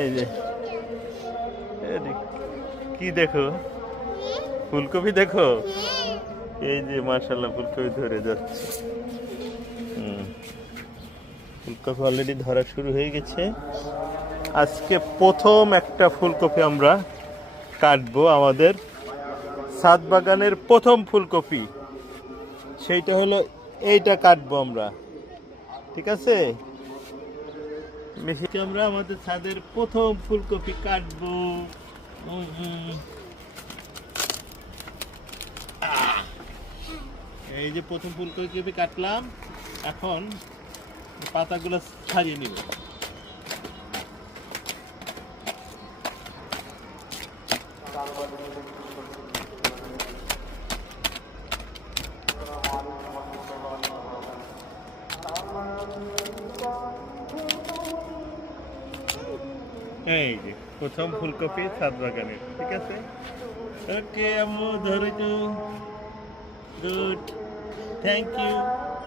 এই যে কি দেখো, ফুলকপি দেখো। এই যে মাশাআল্লাহ ফুলকপি ধরে যাচ্ছে। ফুলকপি অলরেডি ধরা শুরু হয়ে গেছে। আজকে প্রথম একটা ফুলকপি আমরা কাটবো, আমাদের ছাদ বাগানের প্রথম ফুলকপি, সেইটা হলো এইটা কাটবো আমরা। ঠিক আছে, মেশিনে আমরা আমাদের ছাদের প্রথম ফুলকপি কাটবো। এই যে প্রথম ফুলকপি কাটলাম, এখন পাতাগুলো ছাড়িয়ে নিব। এই যে প্রথম ফুলকপি ছাদ বাগানের। ঠিক আছে, ওকে আম্মু ধরে তো, গুড, থ্যাংক ইউ।